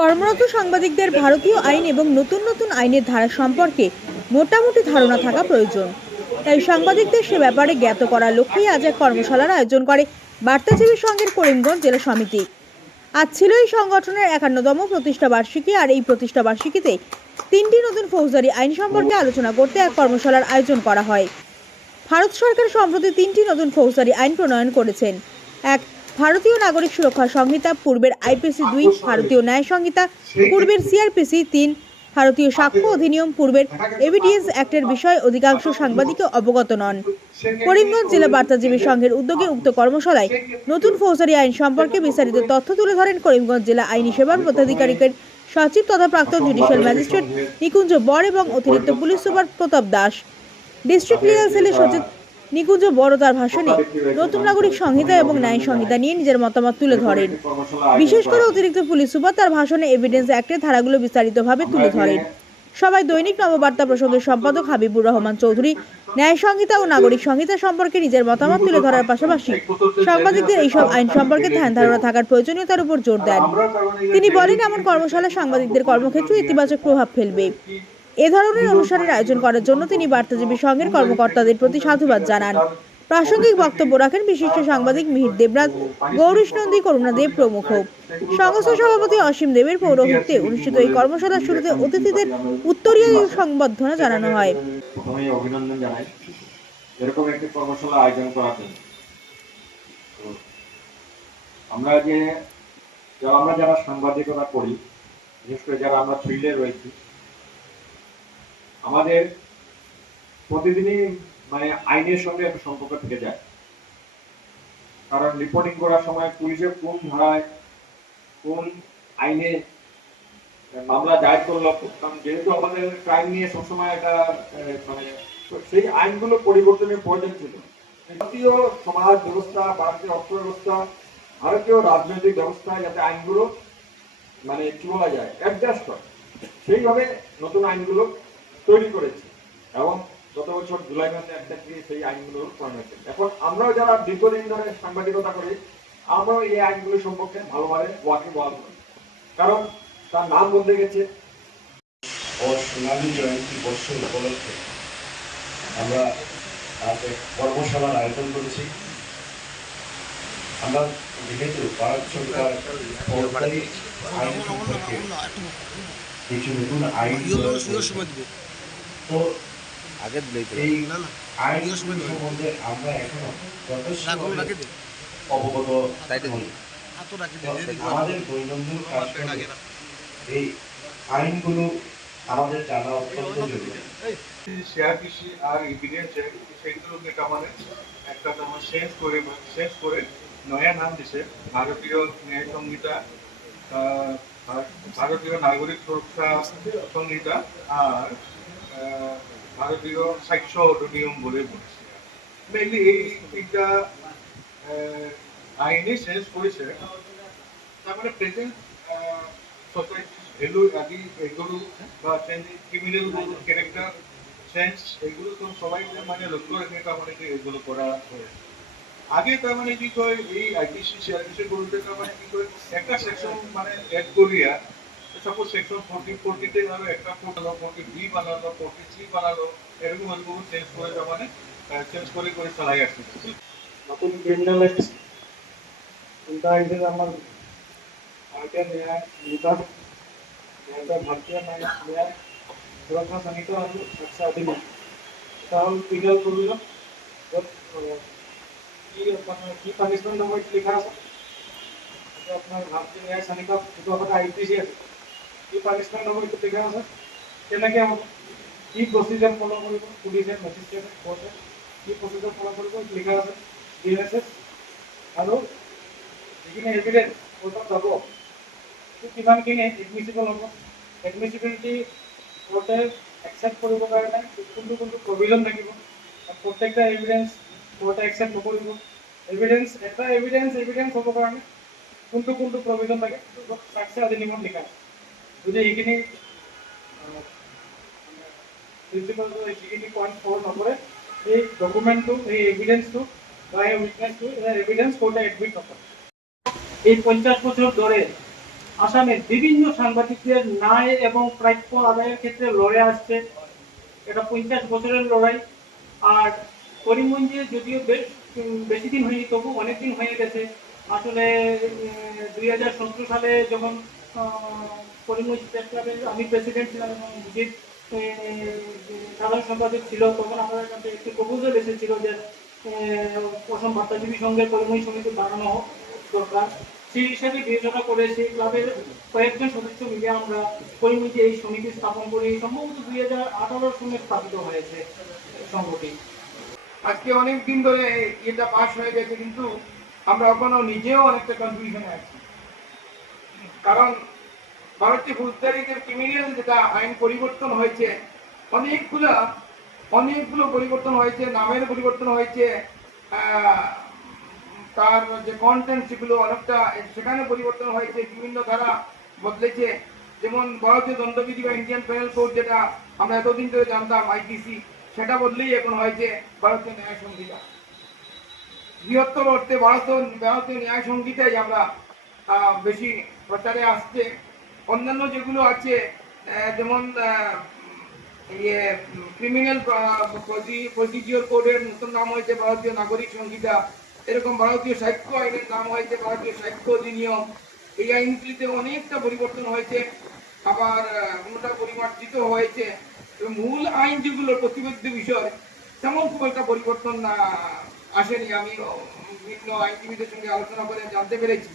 কর্মরত সাংবাদিকদের ভারতীয় আইন এবং নতুন নতুন আইনের ধারা সম্পর্কে মোটামুটি ধারণা থাকা প্রয়োজন। তাই সাংবাদিকদের সে ব্যাপারে জ্ঞাত করার লক্ষ্যেই আজ এক কর্মশালার আয়োজন করে বার্তাজীবী সংঘের করিমগঞ্জ জেলা সমিতি। আজ ছিল এই সংগঠনের একান্নতম প্রতিষ্ঠা বার্ষিকী আর এই প্রতিষ্ঠা বার্ষিকীতে তিনটি নতুন ফৌজদারি আইন সম্পর্কে আলোচনা করতে এক কর্মশালার আয়োজন করা হয়। ভারত সরকার সম্প্রতি তিনটি নতুন ফৌজদারি আইন প্রণয়ন করেছেন। এক ভারতীয় নাগরিক সুরক্ষা সংহিতা পূর্বের আইপিসি দুই ভারতীয় ন্যায় সংহিতা পূর্বের সিআরপিসি তিন ভারতীয় সাক্ষ্য অধিনিয়ম পূর্বের এভিডিয়েন্স অ্যাক্টের বিষয়ে অধিকাংশ সাংবাদিকও অবগত নন। করিমগঞ্জ জেলা বার্তাজীবী সংঘের উদ্যোগে উক্ত কর্মশালায় নতুন ফৌজদারি আইন সম্পর্কে বিস্তারিত তথ্য তুলে ধরেন করিমগঞ্জ জেলা আইনি সেবার পদাধিকারিকের সচিব তথা প্রাক্তন জুডিশিয়াল ম্যাজিস্ট্রেট নিকুঞ্জ বর এবং অতিরিক্ত police super Pratap Das. District legal সেলের সচিব নিকুঞ্জ বড় তার ভাষণে নতুন নাগরিক সংহিতা এবং ন্যায় সংহিতা নিয়ে নিজের মতামত তুলে ধরেন। বিশেষ করে অতিরিক্ত পুলিশ সুপার তার ভাষণে এভিডেন্স অ্যাক্টের ধারাগুলো বিস্তারিতভাবে তুলে ধরেন। সবাই দৈনিক নববার্তা প্রসঙ্গের সম্পাদক হাবিবুর রহমান চৌধুরী ন্যায় সংহিতা ও নাগরিক সংহিতা সম্পর্কে নিজের মতামত তুলে ধরার পাশাপাশি সাংবাদিকদের এইসব আইন সম্পর্কে ধ্যান ধারণা থাকার প্রয়োজনীয়তার উপর জোর দেন। তিনি বলেন, এমন কর্মশালা সাংবাদিকদের কর্মক্ষেত্রে ইতিবাচক প্রভাব ফেলবে। এ ধরনের অনুষ্ঠানের আয়োজন করার জন্য তিনি বার্তাজীবী সংঘের কর্মকর্তাদের প্রতি সাধুবাদ জানান। প্রাসঙ্গিক বক্তব্য রাখেন বিশিষ্ট সাংবাদিক মিহির দেবরাজ, গৌরীশ নন্দী, করুণা দেব প্রমুখ। সংস্থ সভাপতি অসীম দেবের পৌরোহিত্যে অনুষ্ঠিত এই কর্মশালার শুরুতে অতিথিদের উত্তরীয় সংবর্ধনা জানানো হয়। প্রথমেই অভিনন্দন জানাই। এরকম একটি কর্মশালা আয়োজন আমরা যে আমরা যারা সাংবাদিকতা করি, বিশেষ করে যারা আমরা ফিল্ডে রয়েছি আমাদের প্রতিদিনই মানে আইনের সঙ্গে একটা সম্পর্ক থেকে যায়। কারণ রিপোর্টিং করার সময় পুলিশের কোন ধারায়, কোন আইনে মামলা দায়ের করল, কারণ যেহেতু আমাদের ক্রাইম নিয়ে সবসময় একটা মানে সেই আইনগুলো পরিবর্তনের প্রয়োজন ছিল। ভারতীয় সমাজ ব্যবস্থা, ভারতীয় অর্থ ব্যবস্থা ভারতীয় রাজনৈতিক ব্যবস্থায় যাতে আইনগুলো মানে বলা যায় অ্যাডজাস্ট হয়। সেইভাবে নতুন আইনগুলো তৈরি করেছে এবং গত বছর জুলাই মাসে একটা দিয়ে সেই আইনগুলো প্রণয়ন করেছে এখন আমরাও যারা দীর্ঘদিন ধরে সাংবাদিকতা করি আমরাও এই আইনগুলো সম্পর্কে ভালোভাবে ওয়াকি বল করি। কারণ তার নাম বদলে গেছে ও সোনালী জয়ন্তী বর্ষ উপলক্ষে আমরা আজ এক কর্মশালার আয়োজন করেছি। আমরা যেহেতু ভারত সরকার আইন সম্পর্কে কিছু নতুন আইন তো তো এই আইন সম্বন্ধে আমরা এখনও যথেষ্ট অবগত আমাদের দৈনন্দিন কাজকর্মে এই আইনগুলো আমাদের জানা অত্যন্ত জরুরি। সিআরপিসি আর ইভিডেন্স সেগুলোকে মানে একটা তোমার চেঞ্জ করে চেঞ্জ করে নয়া নাম দিছে ভারতীয় ন্যায় সংহিতা আহ, ভারতীয় নাগরিক সুরক্ষা সংহিতা আর ভারতীয় সাক্ষ্য অধিনিয়ম বলে বলছে। মেনলি এই তিনটা আইনে চেঞ্জ করেছে তারপরে প্রেজেন্ট সোসাইটি ভ্যালু আদি এগুলো বা ক্রিমিনাল ক্যারেক্টার চেঞ্জ এগুলো তো সবাই মানে লক্ষ্য রেখে, তার মানে এগুলো করা হয়েছে। আগে তার মানে কি কয়, এই আইটিসি সিআরটিসি গুলোতে তার মানে কি কয়, একটা সেকশন মানে এড করিয়া সাপোজ সেকশন ফোর্টি ফোর্টিতে আরও একটা বানালো ফোর্টি বি বানালো ফোর্টি থ্রি বানালো এরকম এগুলো চেঞ্জ করে তার মানে চেঞ্জ করে করে চালাই আসছে নতুন ক্রিমিনাল অ্যাক্ট চিন্তা হিসেবে আমার ভারতীয় ন্যায় বিভাগ একটা ভারতীয় ন্যায় ন্যায় সুরক্ষা সংহিতা আৰু শিক্ষা অধিনিয়ম এটা হ'ল ক্ৰিমিনেল প্ৰভিজন য'ত আহ, কি আপোনাৰ কি পানিছমেণ্ট নম্বৰ এইটো লিখা আছে? এইটো আপোনাৰ ভাৰতীয় ন্যায় সংহিতা যিটো আগতে আই পি চি আছে। কি পানিছমেণ্ট নম্বৰ এইটো লিখা আছে? কেনেকৈ হ'ব? কি প্ৰচিজাৰ ফ'ল' কৰিব? পুলিচে মেজিষ্ট্ৰেটে কোৰ্টে কি প্ৰচিজাৰ ফ'ল' কৰিব? লিখা আছে ডি এছ আৰু যিখিনি এভিডেঞ্চ কোৰ্টত যাব? কিমানখিনি এডমিচিবল হ'ব? এডমিচিবিলিটি কোৰ্টে একচেপ্ট কৰিবৰ কাৰণে কোনটো কোনটো প্ৰভিজন থাকিব প্ৰত্যেকটা এভিডেঞ্চ কোৰ্টে একচেপ্ট নকৰিব। এভিডেঞ্চ এটা এভিডেঞ্চ এভিডেঞ্চ হ'বৰ কাৰণে কোনটো কোনটো প্ৰভিজন সেইটো চাকচে অধিনিয়মত লিখা। আছে যদি এইখিনি প্ৰিন্সিপাল যিখিনি পইণ্ট ফ'ল নকৰে এই ডকুমেণ্টটো এই এভিডেঞ্চটো বা এই উইটনেছটো এভিডেঞ্চ কোৰ্টে এডমিট নকৰে এই পঞ্চাশ বছর ধরে আসামের বিভিন্ন সাংবাদিকদের ন্যায় এবং প্রাপ্য আদায়ের ক্ষেত্রে লড়ে আসছে এটা পঞ্চাশ বছরের লড়াই। আর করিমগঞ্জে যদিও বেশ বেশি দিন হয়নি, তবু অনেক দিন হয়ে গেছে। আসলে দুই হাজার সতেরো সালে যখন করিমগঞ্জ প্রেস আমি প্রেসিডেন্ট ছিলাম এবং মুজিব সাধারণ সম্পাদক ছিল, তখন আমাদের কাছে একটি প্রপোজাল এসেছিল যে অসম বার্তাজীবী সঙ্গে করিমগঞ্জ সমিতি বানানো হোক, দরকার। সেই হিসাবে বিবেচনা করে সেই ক্লাবের কয়েকজন সদস্য মিলে আমরা করিমগঞ্জে এই সমিতি স্থাপন করি। সম্ভবত দুই হাজার আঠারো সনে স্থাপিত হয়েছে সংগঠন আজকে অনেক দিন ধরে এটা পাশ হয়ে গেছে, কিন্তু আমরা এখনও নিজেও অনেকটা কনফিউশনে আছি। কারণ ভারতীয় ফৌজদারিদের ক্রিমিনাল যেটা আইন পরিবর্তন হয়েছে, অনেকগুলো অনেকগুলো পরিবর্তন হয়েছে, নামের পরিবর্তন হয়েছে তার যে কন্টেন্ট সেগুলো অনেকটা সেখানে পরিবর্তন হয়েছে, বিভিন্ন ধারা বদলেছে। যেমন ভারতীয় দণ্ডবিধি বা ইন্ডিয়ান পেনাল কোড যেটা আমরা এতদিন ধরে জানতাম আইপিসি সেটা বদলেই এখন হয়েছে ভারতীয় ন্যায় সংহিতা। বৃহত্তর অর্থে ভারতীয় ভারতীয় ন্যায় সংহিতাই আমরা বেশি প্রচারে আসছে। অন্যান্য যেগুলো আছে যেমন ইয়ে ক্রিমিনাল প্রসিডিওর কোডের নতুন নাম হয়েছে ভারতীয় নাগরিক সংহিতা। এরকম ভারতীয় সাহিত্য আইনের নাম হয়েছে ভারতীয় সাহিত্য অধিনিয়ম। এই আইনগুলিতে অনেকটা পরিবর্তন হয়েছে, আবার কোনোটা পরিমার্জিত হয়েছে। মূল আইন যেগুলো প্রতিবদ্ধ বিষয়, তেমন খুব একটা পরিবর্তন আসেনি। আমি বিভিন্ন আইনজীবীদের সঙ্গে আলোচনা করে জানতে পেরেছি।